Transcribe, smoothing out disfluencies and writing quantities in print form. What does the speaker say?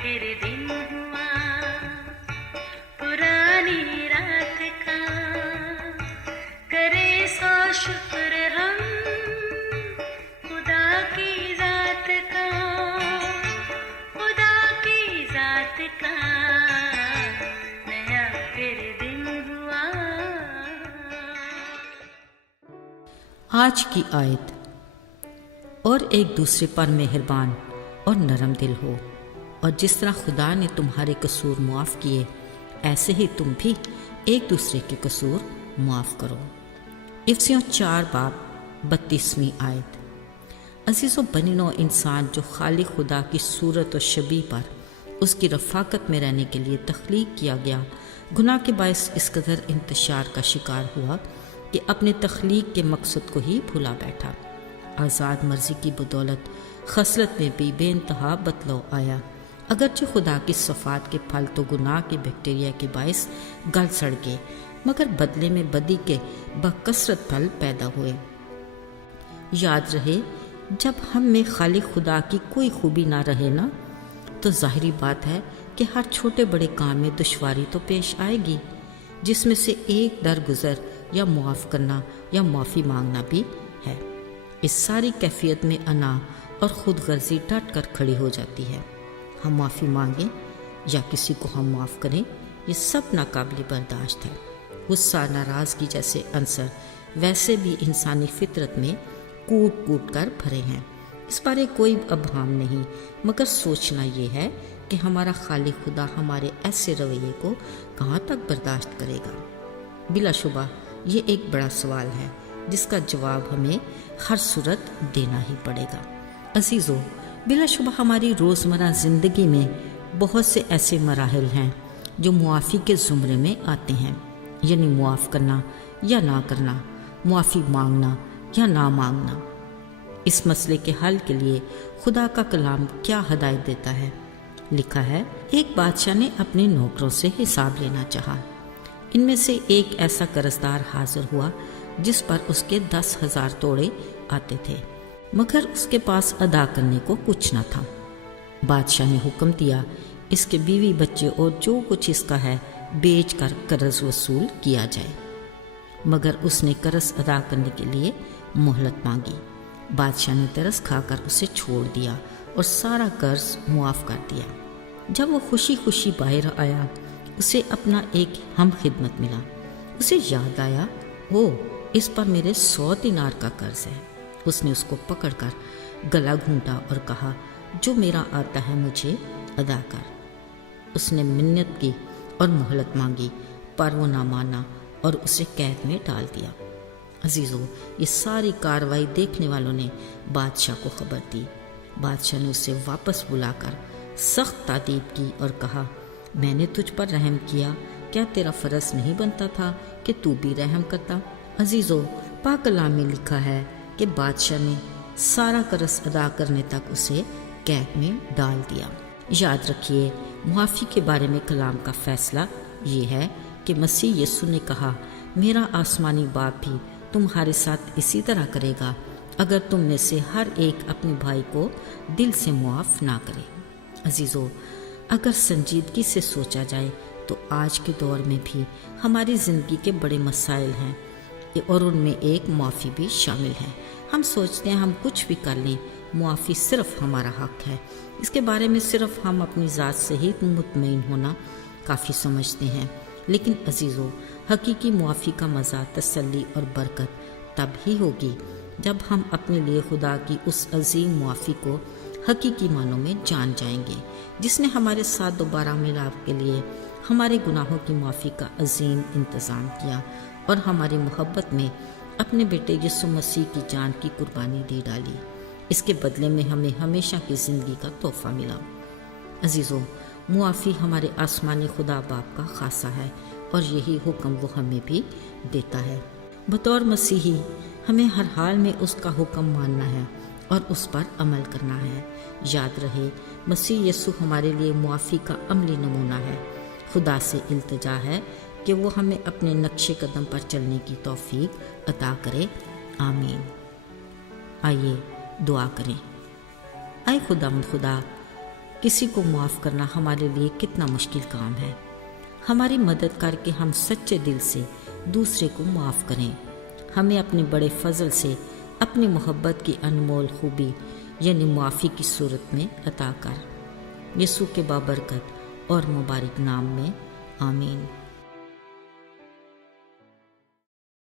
پھر دن ہوا پرانی رات کا، کرے سو شکر ہم خدا کی ذات کا، خدا کی ذات کا نیا پھر دن ہوا۔ آج کی آیت، اور ایک دوسرے پر مہربان اور نرم دل ہو، اور جس طرح خدا نے تمہارے قصور معاف کیے ایسے ہی تم بھی ایک دوسرے کے قصور معاف کرو۔ افسیوں 4 باب 32ویں آیت۔ عزیزو، بنی نوع انسان جو خالق خدا کی صورت و شبیہ پر اس کی رفاقت میں رہنے کے لیے تخلیق کیا گیا، گناہ کے باعث اس قدر انتشار کا شکار ہوا کہ اپنے تخلیق کے مقصد کو ہی بھلا بیٹھا۔ آزاد مرضی کی بدولت خصلت میں بھی بے انتہا بدلاؤ آیا، اگرچہ خدا کی صفات کے پھل تو گناہ کے بیکٹیریا کے باعث گل سڑ گئے، مگر بدلے میں بدی کے بکثرت پھل پیدا ہوئے۔ یاد رہے، جب ہم میں خالق خدا کی کوئی خوبی نہ رہے نا، تو ظاہری بات ہے کہ ہر چھوٹے بڑے کام میں دشواری تو پیش آئے گی، جس میں سے ایک درگزر یا معاف کرنا یا معافی مانگنا بھی ہے۔ اس ساری کیفیت میں انا اور خود غرضی ڈٹ کر کھڑی ہو جاتی ہے۔ ہم معافی مانگیں یا کسی کو ہم معاف کریں، یہ سب ناقابل برداشت ہے۔ غصہ، ناراضگی جیسے عنصر ویسے بھی انسانی فطرت میں کوٹ کوٹ کر بھرے ہیں، اس بارے کوئی ابہام نہیں، مگر سوچنا یہ ہے کہ ہمارا خالق خدا ہمارے ایسے رویے کو کہاں تک برداشت کرے گا۔ بلا شبہ یہ ایک بڑا سوال ہے جس کا جواب ہمیں ہر صورت دینا ہی پڑے گا۔ عزیزو، بلا شبہ ہماری روزمرہ زندگی میں بہت سے ایسے مراحل ہیں جو معافی کے زمرے میں آتے ہیں، یعنی معاف کرنا یا نہ کرنا، معافی مانگنا یا نہ مانگنا۔ اس مسئلے کے حل کے لیے خدا کا کلام کیا ہدایت دیتا ہے؟ لکھا ہے، ایک بادشاہ نے اپنے نوکروں سے حساب لینا چاہا۔ ان میں سے ایک ایسا قرضدار حاضر ہوا جس پر اس کے 10,000 توڑے آتے تھے، مگر اس کے پاس ادا کرنے کو کچھ نہ تھا۔ بادشاہ نے حکم دیا اس کے بیوی بچے اور جو کچھ اس کا ہے بیچ کر قرض وصول کیا جائے، مگر اس نے قرض ادا کرنے کے لیے مہلت مانگی۔ بادشاہ نے ترس کھا کر اسے چھوڑ دیا اور سارا قرض معاف کر دیا۔ جب وہ خوشی خوشی باہر آیا، اسے اپنا ایک ہم خدمت ملا۔ اسے یاد آیا، اس پر میرے 100 دینار کا قرض ہے۔ اس نے اس کو پکڑ کر گلا گھونٹا اور کہا، جو میرا آتا ہے مجھے ادا کر۔ اس نے منت کی اور مہلت مانگی، پر وہ نہ مانا اور اسے قید میں ڈال دیا۔ عزیزو، یہ ساری کارروائی دیکھنے والوں نے بادشاہ کو خبر دی۔ بادشاہ نے اسے واپس بلا کر سخت تادیب کی اور کہا، میں نے تجھ پر رحم کیا، کیا تیرا فرض نہیں بنتا تھا کہ تو بھی رحم کرتا؟ عزیزو، پاک کلام میں لکھا ہے کہ بادشاہ نے سارا قرض ادا کرنے تک اسے قید میں ڈال دیا۔ یاد رکھیے، معافی کے بارے میں کلام کا فیصلہ یہ ہے کہ مسیح یسو نے کہا، میرا آسمانی باپ بھی تمہارے ساتھ اسی طرح کرے گا اگر تم میں سے ہر ایک اپنے بھائی کو دل سے معاف نہ کرے۔ عزیزو، اگر سنجیدگی سے سوچا جائے تو آج کے دور میں بھی ہماری زندگی کے بڑے مسائل ہیں، اور ان میں ایک معافی بھی شامل ہے۔ ہم سوچتے ہیں ہم کچھ بھی کر لیں، معافی صرف ہمارا حق ہے، اس کے بارے میں صرف ہم اپنی ذات سے ہی مطمئن ہونا کافی سمجھتے ہیں۔ لیکن عزیزو، حقیقی معافی کا مزہ، تسلی اور برکت تب ہی ہوگی جب ہم اپنے لیے خدا کی اس عظیم معافی کو حقیقی معنوں میں جان جائیں گے، جس نے ہمارے ساتھ دوبارہ ملاپ کے لیے ہمارے گناہوں کی معافی کا عظیم انتظام کیا اور ہماری محبت میں اپنے بیٹے یسوع مسیح کی جان کی قربانی دے ڈالی۔ اس کے بدلے میں ہمیں ہمیشہ کی زندگی کا تحفہ ملا۔ عزیزو، معافی ہمارے آسمانی خدا باپ کا خاصہ ہے، اور یہی حکم وہ ہمیں بھی دیتا ہے۔ بطور مسیحی ہمیں ہر حال میں اس کا حکم ماننا ہے اور اس پر عمل کرنا ہے۔ یاد رہے، مسیح یسوع ہمارے لیے معافی کا عملی نمونہ ہے۔ خدا سے التجا ہے کہ وہ ہمیں اپنے نقش قدم پر چلنے کی توفیق عطا کرے۔ آمین۔ آئیے دعا کریں۔ اے خدا کسی کو معاف کرنا ہمارے لیے کتنا مشکل کام ہے۔ ہماری مدد کر کے ہم سچے دل سے دوسرے کو معاف کریں۔ ہمیں اپنے بڑے فضل سے اپنی محبت کی انمول خوبی یعنی معافی کی صورت میں عطا کر۔ یسوع کے بابرکت اور مبارک نام میں آمین۔